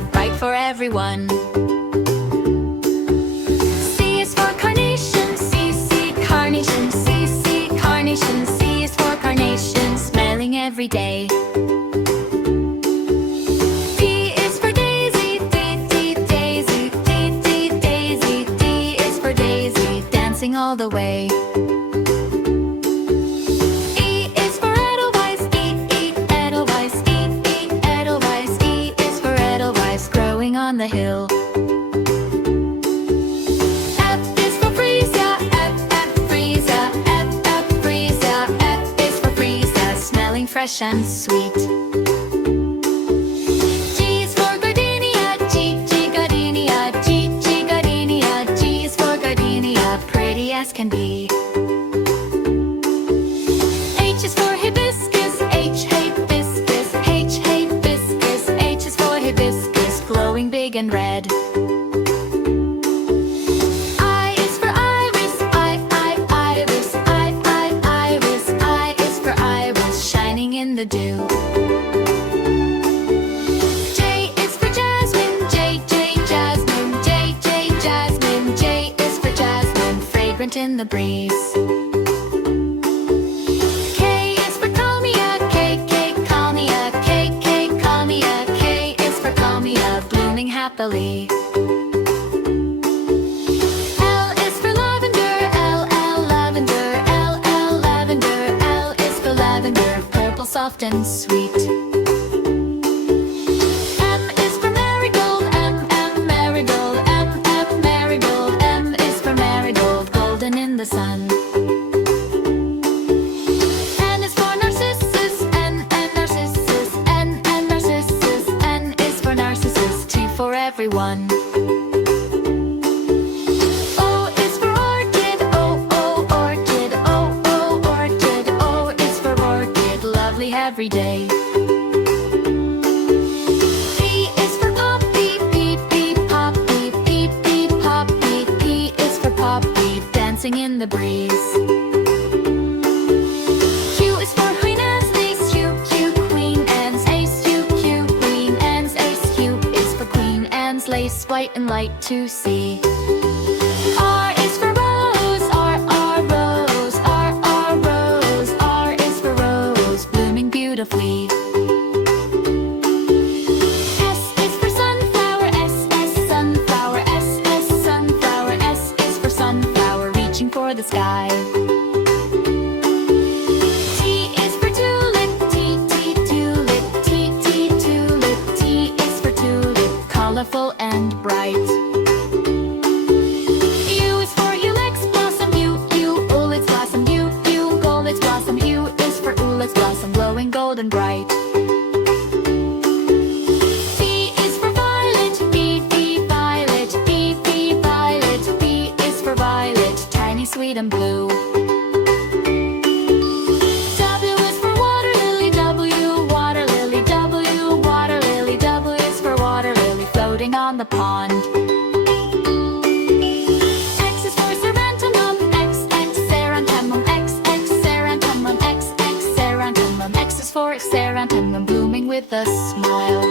bright for everyone. C is for carnation, C, carnation, C, carnation. C is for carnation, smiling every day. D is for daisy, D, daisy, D, daisy. D is for daisy, dancing all the way. On the hill. F is for freezer, F, freezer, F, freezer. F is for freezer, smelling fresh and sweet. G is for gardenia, G, gardenia, G, gardenia. G is for gardenia, pretty as can be. H is for hibiscus, H, hibiscus, H, hibiscus. H is for hibiscus, glowing big and red. I is for iris, iris, iris. I is for iris, shining in the dew. J is for jasmine, J, jasmine, J, jasmine. J is for jasmine, fragrant in the breeze. K is for kalmia, K, kalmia, K, kalmia. K is for kalmia, blooming happily. L is for lavender, L, lavender, L, lavender. L is for lavender, purple, soft and sweet. M is for marigold, M, marigold, M, marigold. M is for marigold, golden in the sun. N is for narcissus, N, narcissus, N, narcissus. N is for narcissus, T for everyone. O is for orchid, O, orchid, O, orchid. O is for orchid, lovely every day. P is for poppy, P, poppy, P, poppy. P is for poppy, dancing in the breeze. Q is for Queen Anne's lace, Q, Queen Anne's ace, Q, Queen Anne's ace. Q is for Queen Anne's lace, white and light to see. R is for rose, R, rose, R, rose. R is for rose, blooming beautifully. S is for sunflower, S, sunflower, S, sunflower. S is for sunflower, reaching for the sky. T is for tulip, T, tulip, T, tulip. T is for tulip, colorful and bright. U is for ilex blossom, U, ulex blossom, U, ulex blossom. U is for ulex blossom, glowing golden bright. V is for violet, V, violet, V, violet. V is for violet, tiny, sweet and blue. W is for water lily, W, water lily, W, water lily. W is for water lily, floating on the pond. X is for serantumum, X, serantumum, X, serantumum, X, serantumum. X is for serantumum, blooming with a smile.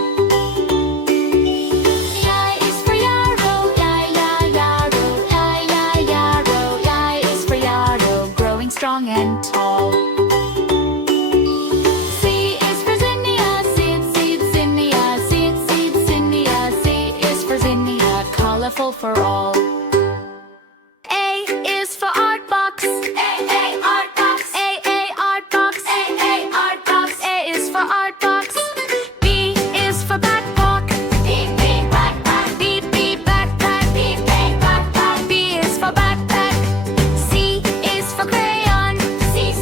Y is for yarrow, yarrow, yarrow. Y is for yarrow, growing strong and tall. Z is for zinnia, zinnia, zinnia. Z is for zinnia, colorful for all. A is for art box, A, art box, A, art box, A, art box. A is for art box. B is for backpack, B, backpack, B, backpack, B, backpack. B is for backpack. C is for crayon, C,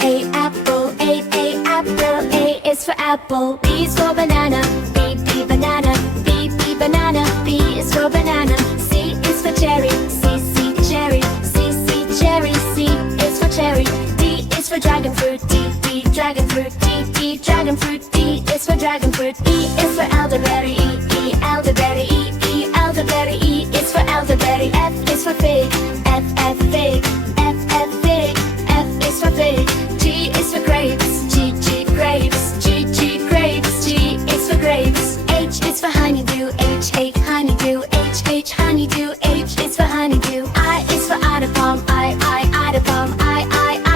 A apple, A apple. A is for apple. B is for banana, B banana, B banana. B is for banana. C is for cherry, C cherry, C cherry. C is for cherry. D is for dragon fruit, D dragon fruit, D dragon fruit. D is for dragon fruit. E is for elderberry, E elderberry, E elderberry. E is for elderberry. F is for fig, F fig, F fig. F is for fig. G is for grapes, G grapes, G grapes. G is for grapes. H is for honeydew, H honeydew, H honeydew. H is for honeydew. I is for Idapalm, I Idapalm, I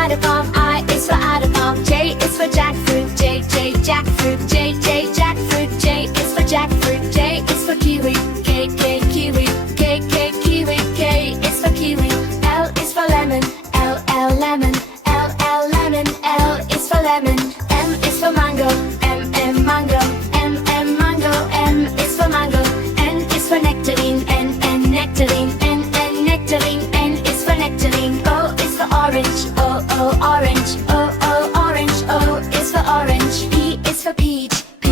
Idapalm. I is for Idapalm. J is for jackfruit, J jackfruit, J jackfruit. J is for jackfruit. J is for kiwi, K kiwi, K kiwi. K is for kiwi. L is for lemon, L lemon, L lemon. L is for lemon. M is for mango, M mango, M mango. M is for mango. N is for nectarine, N nectarine, N nectarine. N is for nectarine. O is for orange, O orange, O orange. O is for orange. P is for peach, P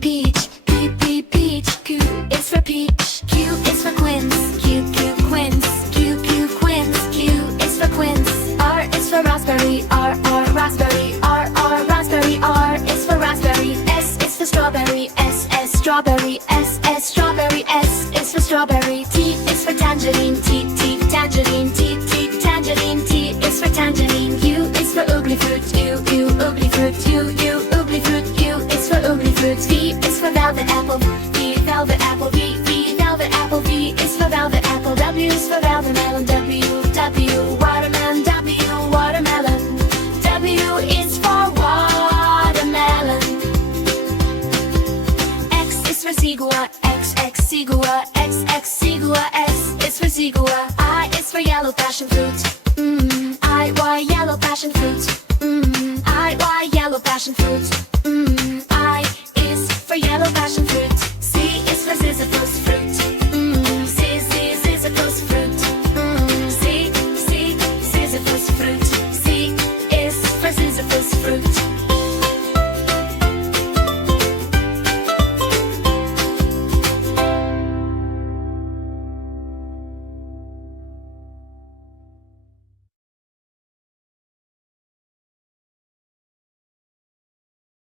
peach, P peach. Q is for peach. Q is for quince, Q quince, Q quince. Q is for quince. R is for raspberry, R raspberry, R raspberry. R is for raspberry. S is for strawberry, S strawberry, S strawberry. S is for strawberry. T is for tangerine, T tangerine, T tangerine. T is for tangerine. U is for ugly fruit, U ugly fruit, U ugly fruit. U is for ugly fruit. V is for velvet apple, V velvet apple, V velvet apple. V is for velvet apple. W is for velvet melon, W watermelon, W watermelon. W is for watermelon. X is for zigua, X zigua, X zigua. S is for zigua. I is for yellow passion fruit, I yellow passion fruit, I yellow passion fruit. I is for yellow passion fruit. C is for sisyphus fruit,